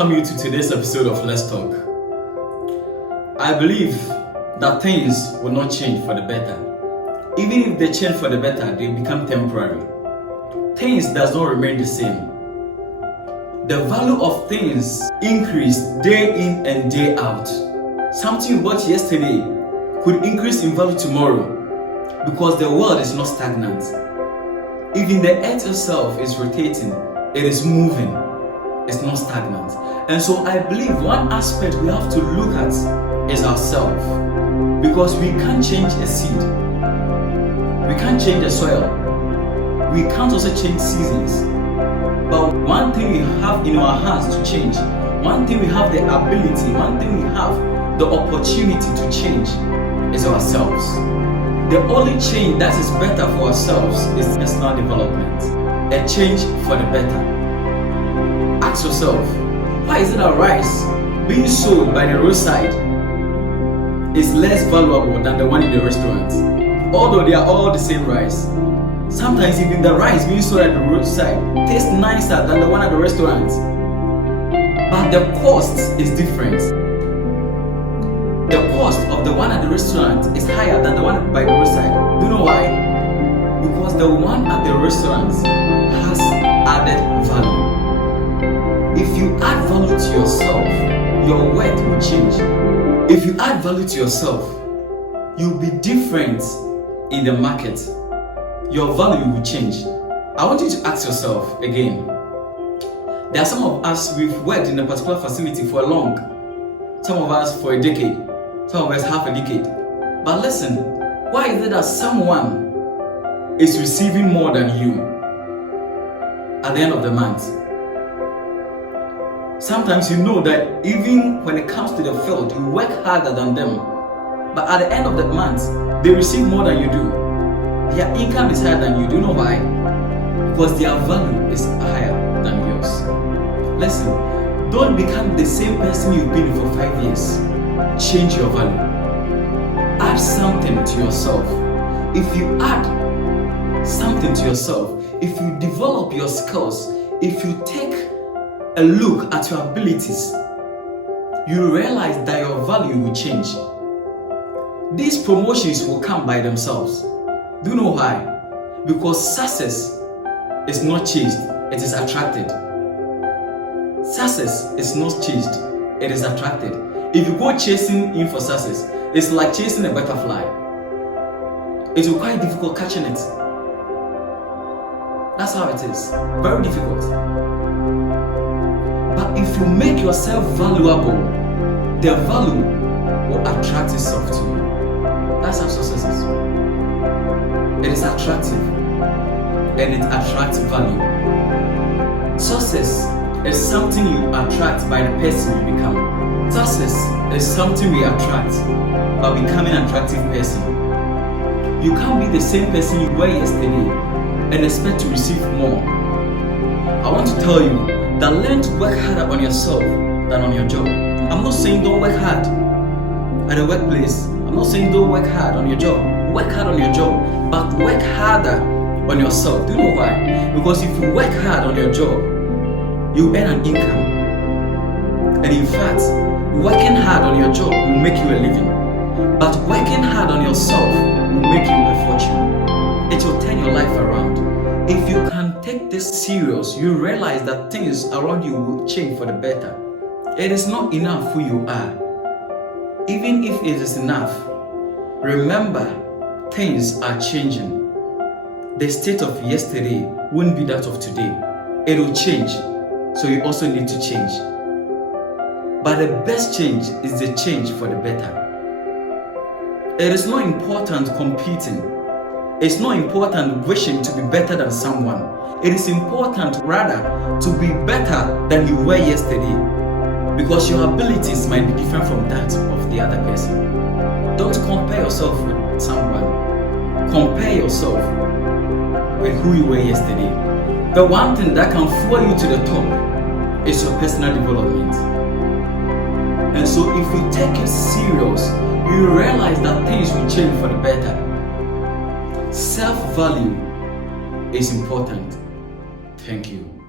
welcome you to today's episode of Let's Talk. I believe that things will not change for the better. Even if they change for the better, they become temporary. Things does not remain the same. The value of things increase day in and day out. Something you bought yesterday could increase in value tomorrow because the world is not stagnant. Even the earth itself is rotating, it is moving, it's not stagnant. And so I believe one aspect we have to look at is ourselves, because we can't change a seed, we can't change the soil, we can't also change seasons. But one thing we have in our hands to change, one thing we have the ability, one thing we have the opportunity to change is ourselves. The only change that is better for ourselves is personal development, a change for the better. Ask yourself, why is it that rice being sold by the roadside is less valuable than the one in the restaurant? Although they are all the same rice. Sometimes even the rice being sold at the roadside tastes nicer than the one at the restaurant. But the cost is different. The cost of the one at the restaurant is higher than the one by the roadside. Do you know why? Because the one at the restaurant has added value. If you add value to yourself, your worth will change. If you add value to yourself, you'll be different in the market. Your value will change. I want you to ask yourself again. There are some of us, we've worked in a particular facility for long. Some of us for a decade. Some of us half a decade. But listen, why is it that someone is receiving more than you at the end of the month? Sometimes you know that even when it comes to the field, you work harder than them. But at the end of the month, they receive more than you do. Their income is higher than you. Do you know why? Because their value is higher than yours. Listen, don't become the same person you've been for 5 years. Change your value. Add something to yourself. If you add something to yourself, if you develop your skills, if you take a look at your abilities, you realize that your value will change. These promotions will come by themselves. Do you know why? Because success is not chased, it is attracted. Success is not chased, it is attracted. If you go chasing in for success, it's like chasing a butterfly. It will be quite difficult catching it. That's how it is. Very difficult. But if you make yourself valuable, the value will attract itself to you. That's how success is. It is attractive and it attracts value. Success is something you attract by the person you become. Success is something we attract by becoming an attractive person. You can't be the same person you were yesterday and expect to receive more. I want to tell you that learn to work harder on yourself than on your job. I'm not saying don't work hard at the workplace. I'm not saying don't work hard on your job. Work hard on your job, but work harder on yourself. Do you know why? Because if you work hard on your job, you earn an income. And in fact, working hard on your job will make you a living. But working hard on yourself will make you a fortune. It will turn your life around. If you can take this serious, you realize that things around you will change for the better. It is not enough who you are. Even if it is enough, remember, things are changing. The state of yesterday won't be that of today. It will change. So you also need to change. But the best change is the change for the better. It is not important competing. It's not important wishing to be better than someone. It is important rather to be better than you were yesterday. Because your abilities might be different from that of the other person. Don't compare yourself with someone. Compare yourself with who you were yesterday. The one thing that can fuel you to the top is your personal development. And so if you take it serious, you realize that things will change for the better. Self-value is important. Thank you.